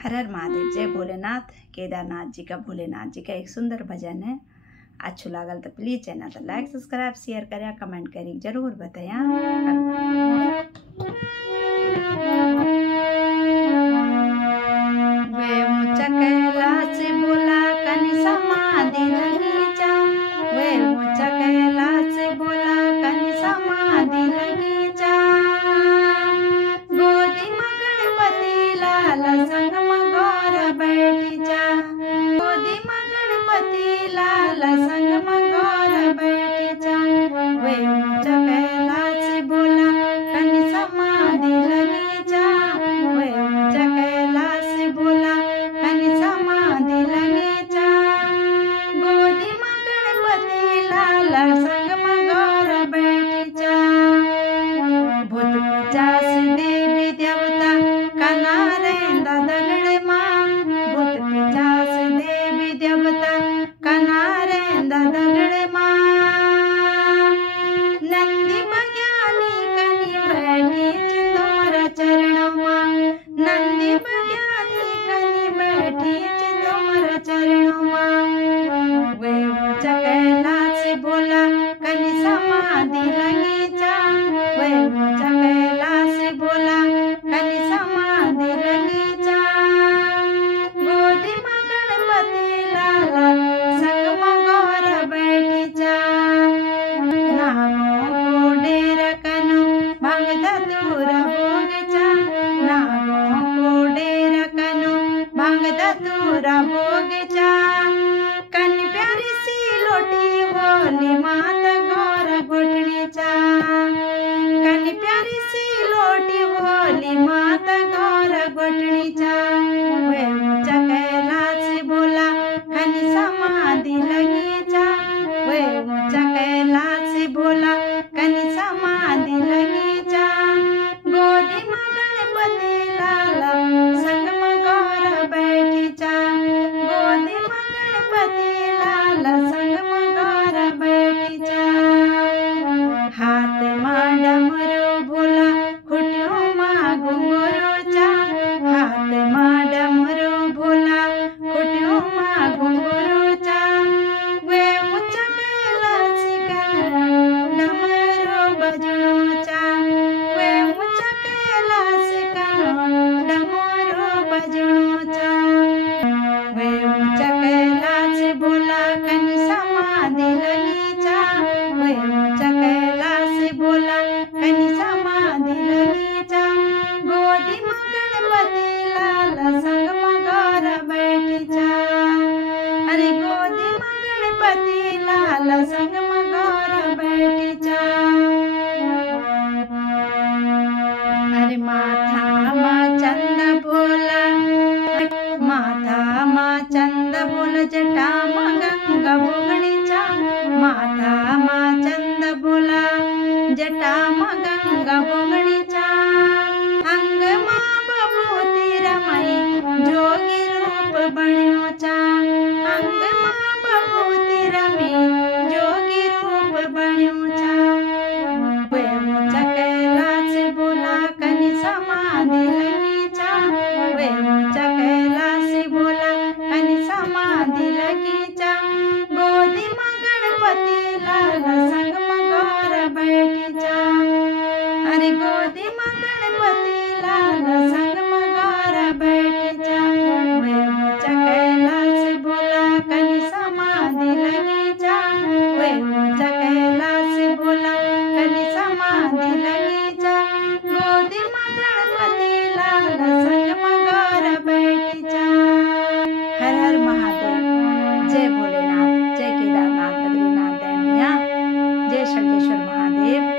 हर हर महादेव। जय भोलेनाथ। केदारनाथ जी का, भोलेनाथ जी का एक सुंदर भजन है। अच्छो लागल तो प्लीज चैनल तो लाइक सब्सक्राइब शेयर करें, कमेंट करें जरूर बताया। वे ऊंचा कैलाश बोला कनि समाधि लगीचा, वे ऊंचा कैलाश बोला कनि समाधि लगीचा। गोदी में गणपति लाल संग में गौर बैठीचा, गोदी में गणपति लाल संग में गौर बैठीचा। वे ऊंचा कैलाश बोला कनि समाधि लगीचा, वे ऊंचा कैलाश बोला कनि समाधि लगीचा। गोदी में गणपति लाल संग में गौर बैठीचा। भूत पिशाच देवी देवता कनारेंदा दगड़ मां, भूत पिशाच देवी देवता कनारेंदा दगड़ मां। नंदी बज्ञानी कनि बैठी तुम्हारा चरणों मां, नंदी बज्ञानी कनि बैठी तुम्हारा चरणों मां। वे ऊंचा कैलाश बोला कनि समाधि लगीचा, वे ऊंचा कैलाश बोला कनि समाधि लगीचा। गोदी में गणपति लाला संग में गौर बैठीचा। नागों को डेरा कनु भंग धतूरा भोगचा, नागों को डेरा कनु भंग धतूरा भोगचा। कनि प्यारी सी लोटी भोली माता गौर घुटनीचा, कनि प्यारी सी लोटी भोली माता गौर घुटनीचा। वे ऊंचा कैलाश बोला कनि समाधि लगीचा, वे ऊंचा कैलाश बोला कनि समाधि लगीचा। गोदी में गणपति लाला संग में गौर बैठीचा, गोदी में गणपति लाला संग में गौर बैठीचा। हाथ में डमरू भोला खुटियों में घुंघरूचा, हाथ में डमरू भोला खुटियों में घुंघरूचा। वे ऊंचा कैलाश कन डमरू बजणोचा, वे ऊंचा कैलाश कन डमरू बजणोचा। वे ऊंचा कैलाश बोला कनि समाधि लगीचा, वे ऊंचा कैलाश बोला कनि समाधि लगीचा। गोदी में गणपति लाल संग में गौर बैठीचा, अरे गोदी में गणपति लाल संग में गौर बैठीचा। अरे माथा में चंद भोला, माथा में चंद भोला जटा में गंगा भोगणीचा, माथा में चंद भोला जटा में गंगा भोगणीचा। अंग में बभूति रमई जोगी रूप बण्योचा, अंग में बभूति रमी जोगी रूप बण्योचा। वे ऊंचा कैलाश बोला कनि समाधि लगीचा, वे ऊंचा कैलाश बोला कनि समाधि लगीचा। गोदी में गणपति लाल संग में गौर बैठीचा, अरे गोदी में गणपति लाल संग में गौर बैठीचा। वे ऊंचा कैलाश बोला कनि समाधि लगीचा, वे ऊंचा कैलाश बोला कनि समाधि लगीचा। गोदी में गणपति लाल संग में गौर बैठीचा। हर हर महादेव। जय भोलेनाथ, जय केदारनाथ, बद्रीनाथ, दैनिया, जय शंकरेश्वर महादेव।